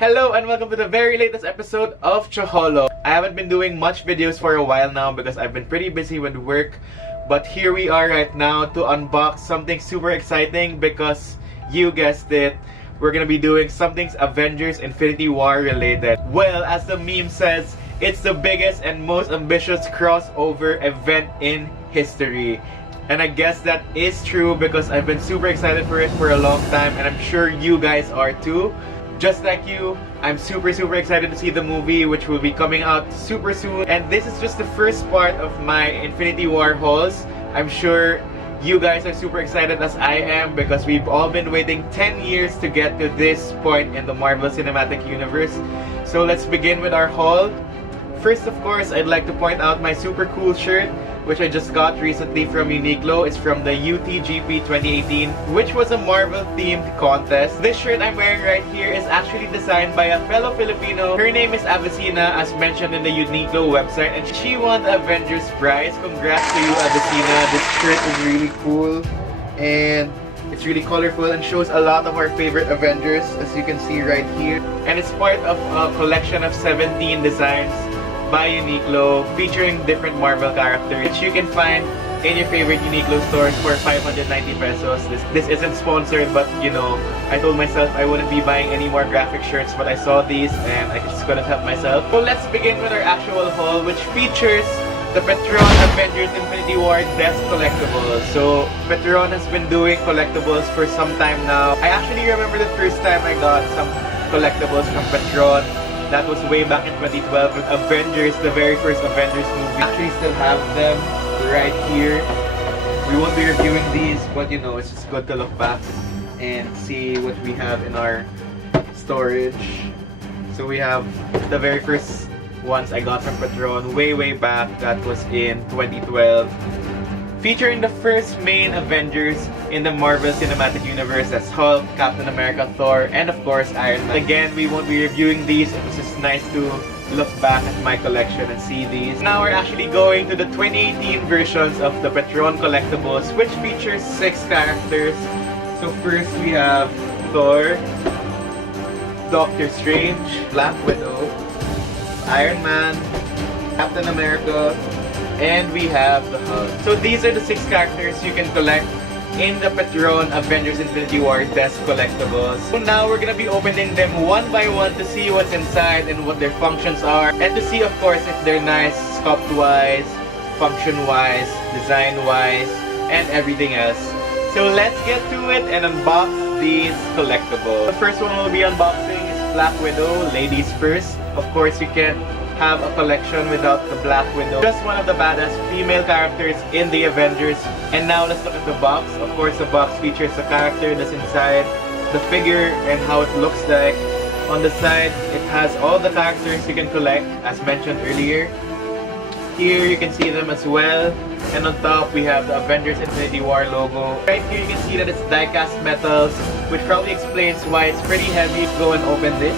Hello and welcome to the very latest episode of cHAULo. I haven't been doing much videos for a while now because I've been pretty busy with work. But here we are right now to unbox something super exciting because you guessed it, we're gonna be doing something's Avengers Infinity War related. Well, as the meme says, it's the biggest and most ambitious crossover event in history. And I guess that is true because I've been super excited for it for a long time and I'm sure you guys are too. Just like you, I'm super excited to see the movie, which will be coming out super soon. And this is just the first part of my Infinity War hauls. I'm sure you guys are super excited as I am because we've all been waiting 10 years to get to this point in the Marvel Cinematic Universe. So let's begin with our haul. First, of course, I'd like to point out my super cool shirt, which I just got recently from Uniqlo. It's from the UTGP 2018, which was a Marvel-themed contest. This shirt I'm wearing right here is actually designed by a fellow Filipino. Her name is Avicina, as mentioned in the Uniqlo website, and she won the Avengers prize. Congrats to you, Avicina. This shirt is really cool, and it's really colorful and shows a lot of our favorite Avengers, as you can see right here. And it's part of a collection of 17 designs by Uniqlo, featuring different Marvel characters, which you can find in your favorite Uniqlo stores for 590 pesos. This isn't sponsored, but you know, I told myself I wouldn't be buying any more graphic shirts, but I saw these and I just couldn't help myself. So let's begin with our actual haul, which features the PETRON Avengers Infinity War Desk Collectibles. So PETRON has been doing collectibles for some time now. I actually remember the first time I got some collectibles from PETRON. That was way back in 2012 with Avengers, the very first Avengers movie. I actually still have them right here. We won't be reviewing these, but you know, it's just good to look back and see what we have in our storage. So we have the very first ones I got from PETRON way back. That was in 2012. Featuring the first main Avengers in the Marvel Cinematic Universe as Hulk, Captain America, Thor, and of course Iron Man. Again, we won't be reviewing these. It was just nice to look back at my collection and see these. Now we're actually going to the 2018 versions of the PETRON Collectibles, which features 6 characters. So first we have Thor, Doctor Strange, Black Widow, Iron Man, Captain America, and we have the Hulk. So these are the 6 characters you can collect in the PETRON Avengers Infinity War Desk Collectibles. So now we're gonna be opening them one by one to see what's inside and what their functions are, and to see, of course, if they're nice sculpt-wise, function-wise, design-wise, and everything else. So let's get to it and unbox these collectibles. The first one we'll be unboxing is Black Widow, ladies first. Of course, you can't have a collection without the Black Widow. Just one of the badass female characters in the Avengers. And now let's look at the box. Of course, the box features the character that's inside, the figure, and how it looks like. On the side, it has all the characters you can collect, as mentioned earlier. Here you can see them as well. And on top, we have the Avengers Infinity War logo. Right here, you can see that it's die-cast metals, which probably explains why it's pretty heavy. Go and open this.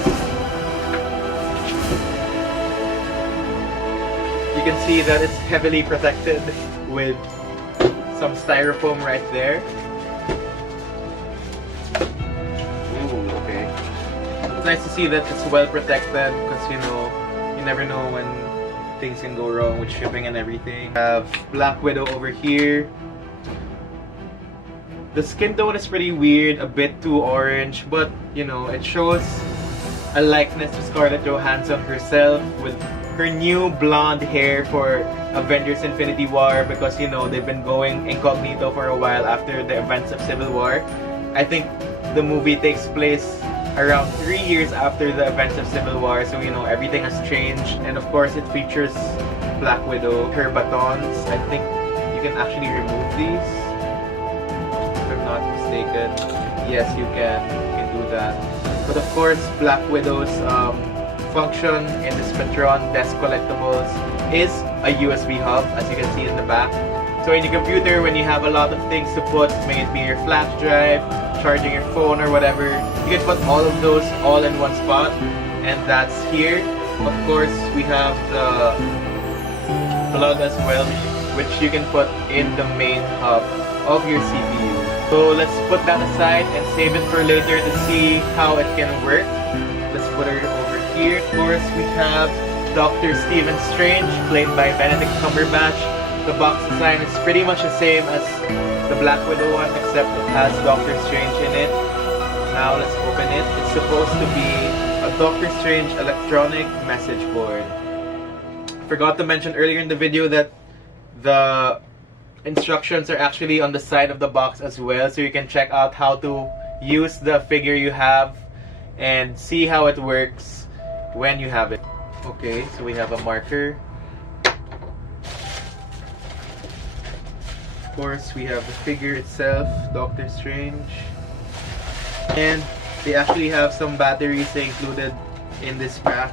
You can see that it's heavily protected with some styrofoam right there. Ooh, okay. It's nice to see that it's well protected because, you know, you never know when things can go wrong with shipping and everything. We have Black Widow over here. The skin tone is pretty weird, a bit too orange, but, you know, it shows a likeness to Scarlett Johansson herself with her new blonde hair for Avengers Infinity War because, you know, they've been going incognito for a while after the events of Civil War. I think the movie takes place around 3 years after the events of Civil War, so, you know, everything has changed. And of course, it features Black Widow. Her batons, I think you can actually remove these, if I'm not mistaken. Yes, you can do that. But of course, Black Widow's function in this PETRON Desk Collectibles is a USB hub, as you can see in the back. So in your computer, when you have a lot of things to put, may it be your flash drive, charging your phone or whatever, you can put all of those all in one spot, and that's here. Of course, we have the plug as well, which you can put in the main hub of your CPU. So let's put that aside and save it for later to see how it can work. Let's put her here, of course, we have Dr. Stephen Strange, played by Benedict Cumberbatch. The box design is pretty much the same as the Black Widow one, except it has Doctor Strange in it. Now let's open it. It's supposed to be a Doctor Strange electronic message board. Forgot to mention earlier in the video that the instructions are actually on the side of the box as well, so you can check out how to use the figure you have and see how it works when you have it. Okay, so we have a marker. Of course, we have the figure itself, Doctor Strange. And they actually have some batteries they included in this pack,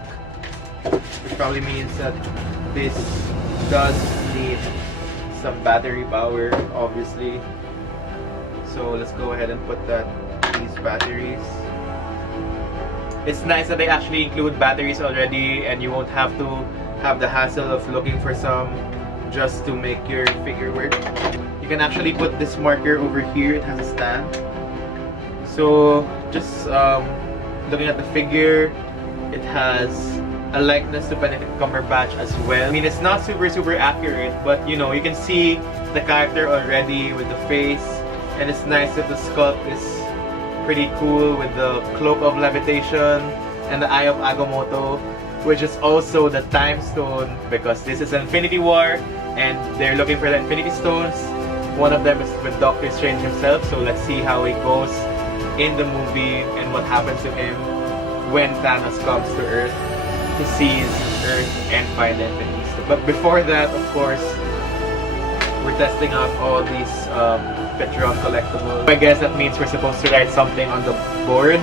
which probably means that this does need some battery power, obviously. So let's go ahead and put these batteries. It's nice that they actually include batteries already, and you won't have to have the hassle of looking for some just to make your figure work. You can actually put this marker over here. It has a stand. So just looking at the figure, it has a likeness to Benedict Cumberbatch as well. I mean, it's not super accurate, but you know, you can see the character already with the face, and it's nice that the sculpt is pretty cool with the cloak of levitation and the eye of Agamotto, which is also the time stone, because this is Infinity War and they're looking for the Infinity Stones. One of them is with Doctor Strange himself, so let's see how it goes in the movie and what happens to him when Thanos comes to Earth to seize Earth and find the Infinity Stone. But before that, of course, we're testing out all these PETRON collectibles. I guess that means we're supposed to write something on the board.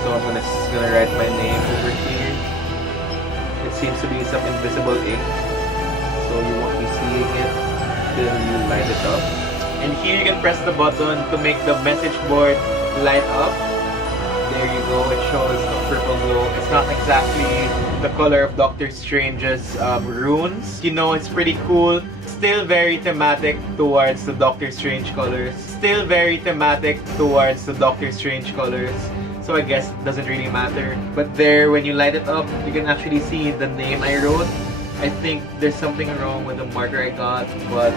So I'm gonna write my name over here. It seems to be some invisible ink, so you won't be seeing it till you light it up. And here you can press the button to make the message board light up. There you go, it shows a purple glow. It's not exactly the color of Doctor Strange's runes. You know, it's pretty cool. Still very thematic towards the Doctor Strange colors. Still very thematic towards the Doctor Strange colors. So I guess it doesn't really matter. But there, when you light it up, you can actually see the name I wrote. I think there's something wrong with the marker I got, but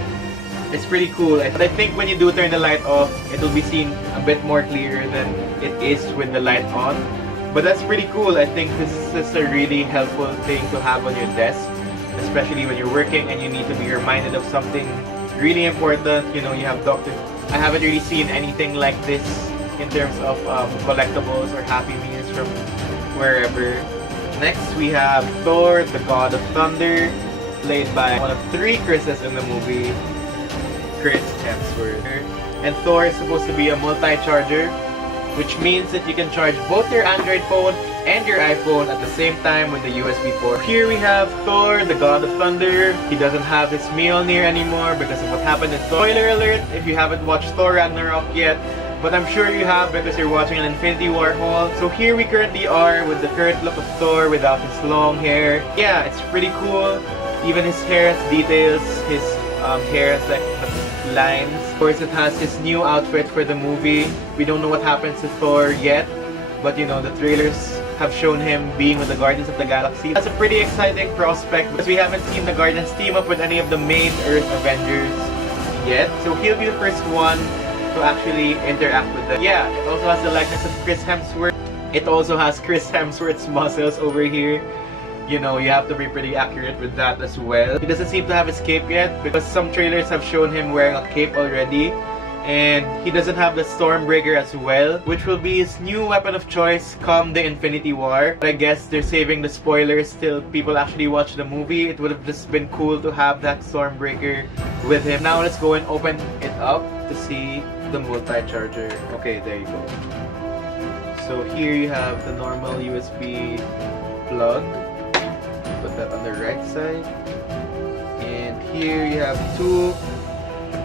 it's pretty cool. But I think when you do turn the light off, it will be seen a bit more clearer than it is with the light on. But that's pretty cool. I think this is a really helpful thing to have on your desk, especially when you're working and you need to be reminded of something really important. You know, you have I haven't really seen anything like this in terms of collectibles or Happy Meals from wherever. Next, we have Thor, the God of Thunder, played by one of 3 Chris's in the movie, Chris Hemsworth. And Thor is supposed to be a multi-charger, which means that you can charge both your Android phone and your iPhone at the same time with the USB port. Here we have Thor, the God of Thunder. He doesn't have his Mjolnir anymore because of what happened in Thor. Spoiler alert if you haven't watched Thor Ragnarok yet, but I'm sure you have because you're watching an Infinity War haul. So here we currently are with the current look of Thor without his long hair. Yeah, it's pretty cool. Even his hair has details. His hair has like lines. Of course, it has his new outfit for the movie. We don't know what happens to Thor yet, but you know, the trailers have shown him being with the Guardians of the Galaxy. That's a pretty exciting prospect because we haven't seen the Guardians team up with any of the main Earth Avengers yet. So he'll be the first one to actually interact with them. Yeah, it also has the likeness of Chris Hemsworth. It also has Chris Hemsworth's muscles over here. You know, you have to be pretty accurate with that as well. He doesn't seem to have his cape yet because some trailers have shown him wearing a cape already. And he doesn't have the Stormbreaker as well, which will be his new weapon of choice come the Infinity War. But I guess they're saving the spoilers till people actually watch the movie. It would have just been cool to have that Stormbreaker with him. Now let's go and open it up to see the multi-charger. Okay, there you go. So here you have the normal USB plug. Put that on the right side. And here you have 2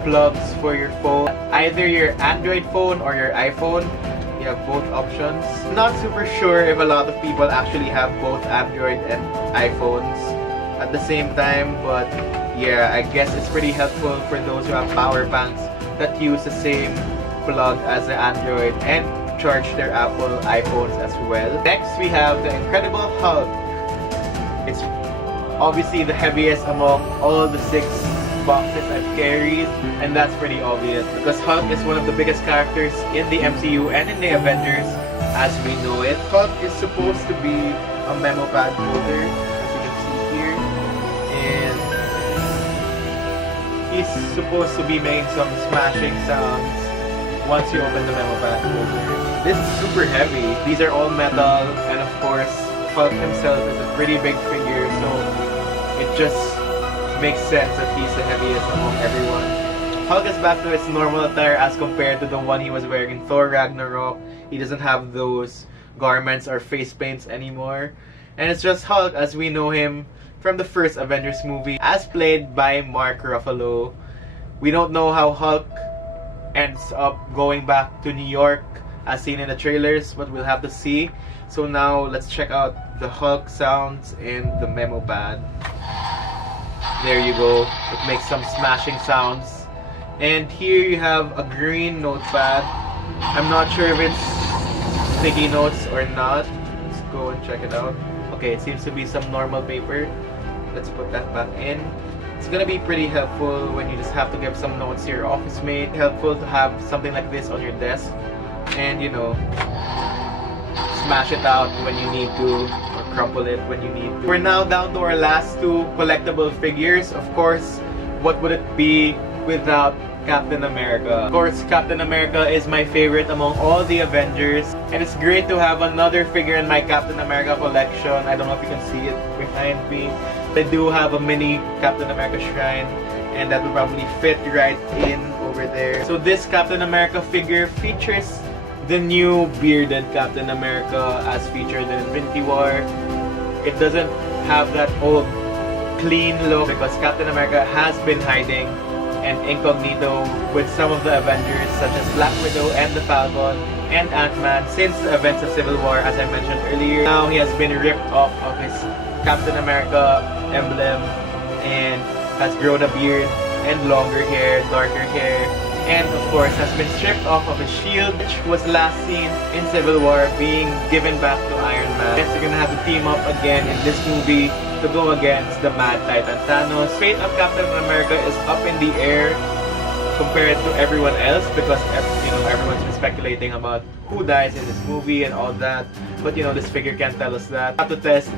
plugs for your phone. Either your Android phone or your iPhone. You have both options. Not super sure if a lot of people actually have both Android and iPhones at the same time, but yeah, I guess it's pretty helpful for those who have power banks that use the same plug as the Android and charge their Apple iPhones as well. Next, we have the Incredible Hulk. It's obviously the heaviest among all the 6 boxes I've carried, and that's pretty obvious because Hulk is one of the biggest characters in the MCU and in the Avengers as we know it. Hulk is supposed to be a memo pad holder, as you can see here, and he's supposed to be making some smashing sounds once you open the memo pad holder. This is super heavy. These are all metal, and of course Hulk himself is a pretty big figure, so it just makes sense that he's the heaviest among everyone. Hulk is back to his normal attire as compared to the one he was wearing in Thor Ragnarok. He doesn't have those garments or face paints anymore. And it's just Hulk as we know him from the first Avengers movie, as played by Mark Ruffalo. We don't know how Hulk ends up going back to New York as seen in the trailers, but we'll have to see. So now let's check out the Hulk sounds in the memo pad. There you go. It makes some smashing sounds. And here you have a green notepad. I'm not sure if it's sticky notes or not. Let's go and check it out. Okay, it seems to be some normal paper. Let's put that back in. It's gonna be pretty helpful when you just have to give some notes to your office mate. Helpful to have something like this on your desk. And you know, smash it out when you need to, or crumple it when you need to. We're now down to our last 2 collectible figures. Of course, what would it be without Captain America? Of course, Captain America is my favorite among all the Avengers, and it's great to have another figure in my Captain America collection. I don't know if you can see it behind me. I do have a mini Captain America shrine, and that will probably fit right in over there. So this Captain America figure features the new bearded Captain America as featured in Infinity War. It doesn't have that old clean look because Captain America has been hiding and incognito with some of the Avengers such as Black Widow and the Falcon and Ant-Man since the events of Civil War, as I mentioned earlier. Now he has been ripped off of his Captain America emblem and has grown a beard and longer hair, darker hair, and of course has been stripped off of his shield, which was last seen in Civil War being given back to Iron Man. Yes, they're gonna have to team up again in this movie to go against the Mad Titan Thanos. Fate of Captain America is up in the air compared to everyone else because everyone's been speculating about who dies in this movie and all that. But this figure can't tell us that. We have to test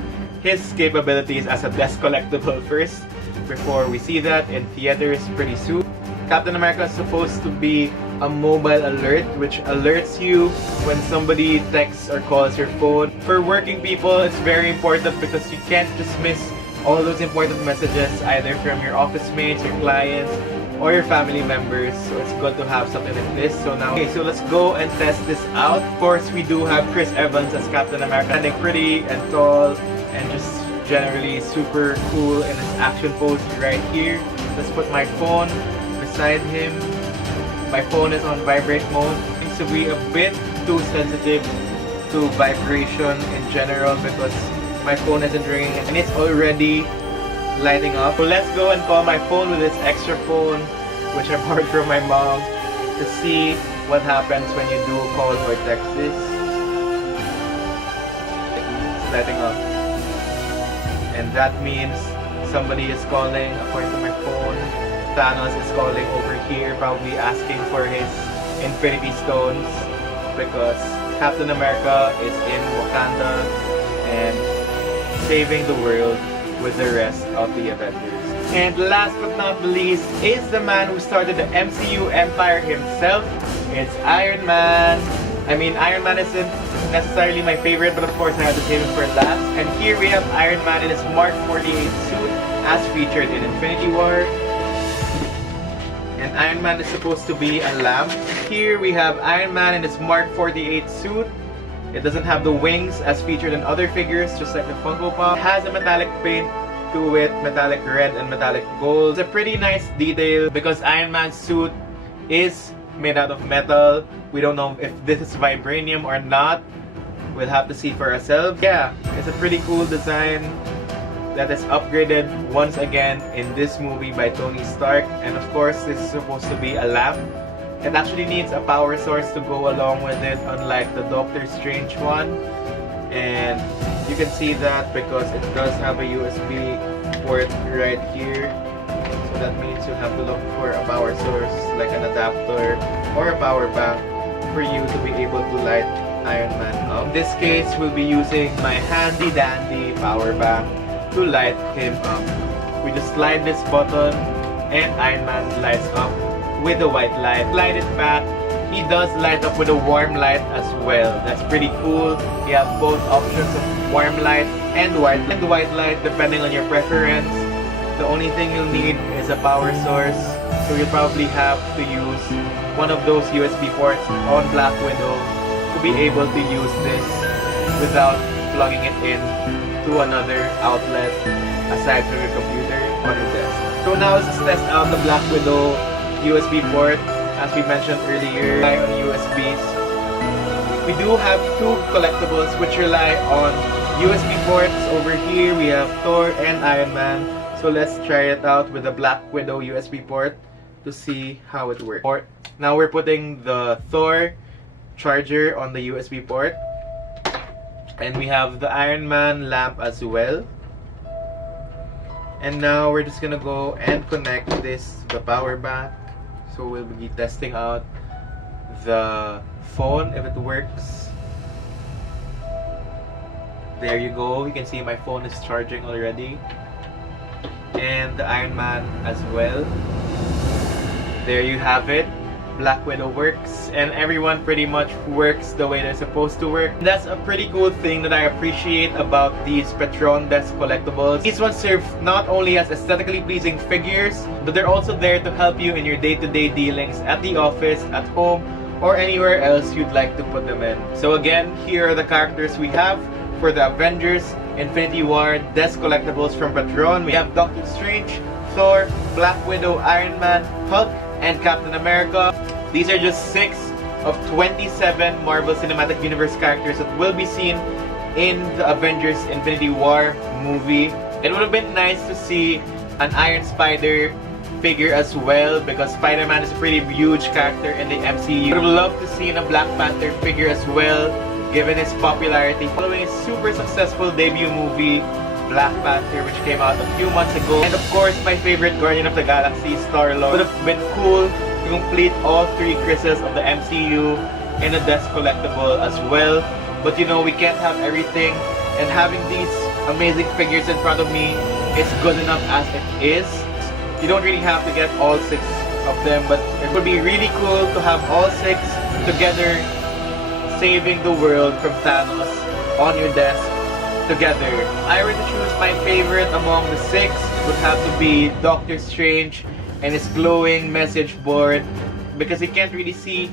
his capabilities as a desk collectible first before we see that in theaters pretty soon. Captain America is supposed to be a mobile alert which alerts you when somebody texts or calls your phone. For working people, it's very important because you can't just miss all those important messages either from your office mates, your clients, or your family members. So it's good to have something like this. So now, so let's go and test this out. Of course, we do have Chris Evans as Captain America, standing pretty and tall and just generally super cool in his action pose right here. Let's put my phone beside him. My phone is on vibrate mode. It seems to be a bit too sensitive to vibration in general because my phone isn't ringing and it's already lighting up. So let's go and call my phone with this extra phone which I borrowed from my mom to see what happens when you do call or text this. It's lighting up. And that means somebody is calling according to my phone. Thanos is calling over here, probably asking for his Infinity Stones because Captain America is in Wakanda and saving the world with the rest of the Avengers. And last but not least is the man who started the MCU empire himself. It's Iron Man. I mean, Iron Man isn't necessarily my favorite, but of course I have to save him for last. And here we have Iron Man in his Mark 48 suit as featured in Infinity War. And Iron Man is supposed to be a lamp. Here we have Iron Man in his Mark 48 suit. It doesn't have the wings as featured in other figures, just like the Funko Pop. It has a metallic paint to it, metallic red and metallic gold. It's a pretty nice detail because Iron Man's suit is made out of metal. We don't know if this is vibranium or not. We'll have to see for ourselves. Yeah, it's a pretty cool design that is upgraded once again in this movie by Tony Stark. And of course, this is supposed to be a lamp It actually needs a power source to go along with it, unlike the Doctor Strange one. And you can see that because it does have a USB port right here. So that means you'll have to look for a power source like an adapter or a power bank for you to be able to light Iron Man up. In this case, we'll be using my handy dandy power bank to light him up. We just slide this button and Iron Man lights up with a white light. Slide it back, he does light up with a warm light as well. That's pretty cool. You have both options of warm light and white light depending on your preference. The only thing you'll need is a power source, so you'll probably have to use one of those USB ports on Black Widow to be able to use this without plugging it in to another outlet aside from your computer on your desk. So now let's test out the Black Widow USB port. As we mentioned earlier, rely on USBs. We do have two collectibles which rely on USB ports. Over here we have Thor and Iron Man. So let's try it out with the Black Widow USB port to see how it works. Now we're putting the Thor charger on the USB port. And we have the Iron Man lamp as well. And now we're just gonna go and connect this to the power bank. So we'll be testing out the phone if it works. There you go. You can see my phone is charging already. And the Iron Man as well. There you have it. Black Widow works, and everyone pretty much works the way they're supposed to work. That's a pretty cool thing that I appreciate about these PETRON desk collectibles. These ones serve not only as aesthetically pleasing figures, but they're also there to help you in your day-to-day dealings at the office, at home, or anywhere else you'd like to put them in. So again, here are the characters we have for the Avengers Infinity War desk collectibles from PETRON. We have Doctor Strange, Thor, Black Widow, Iron Man, Hulk, and Captain America. These are just 6 of 27 Marvel Cinematic Universe characters that will be seen in the Avengers Infinity War movie. It would have been nice to see an Iron Spider figure as well, because Spider-Man is a pretty huge character in the MCU. I would have loved to see a Black Panther figure as well, given his popularity following his super successful debut movie Black Panther, which came out a few months ago. And of course, my favorite Guardian of the Galaxy, Star-Lord. Would have been cool to complete all 3 Chris's of the MCU in a desk collectible as well. But you know, we can't have everything, and having these amazing figures in front of me is good enough as it is. You don't really have to get all 6 of them, but it would be really cool to have all 6 together saving the world from Thanos on your desk together. If I were to choose my favorite among the 6, it would have to be Doctor Strange and his glowing message board, because you can't really see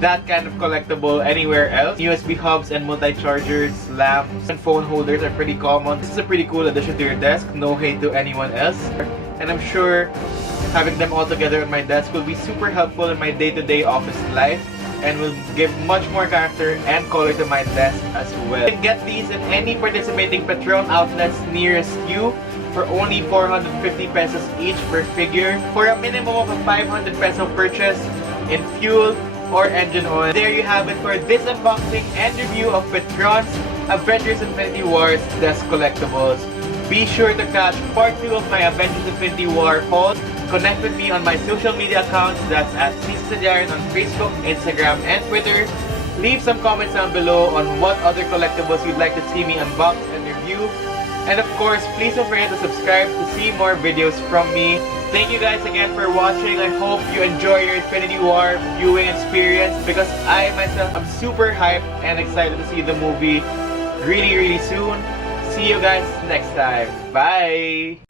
that kind of collectible anywhere else. USB hubs and multi-chargers, lamps, and phone holders are pretty common. This is a pretty cool addition to your desk. No hate to anyone else. And I'm sure having them all together on my desk will be super helpful in my day-to-day office life, and will give much more character and color to my desk as well. You can get these in any participating PETRON outlets nearest you for only 450 pesos each per figure, for a minimum of a 500 peso purchase in fuel or engine oil. There you have it for this unboxing and review of PETRON's Avengers Infinity War's desk collectibles. Be sure to catch part 2 of my Avengers Infinity War haul. Connect with me on my social media accounts, that's at Sediaren on Facebook, Instagram, and Twitter. Leave some comments down below on what other collectibles you'd like to see me unbox and review. And of course, please don't forget to subscribe to see more videos from me. Thank you guys again for watching. I hope you enjoy your Infinity War viewing experience, because I myself am super hyped and excited to see the movie really soon. See you guys next time. Bye!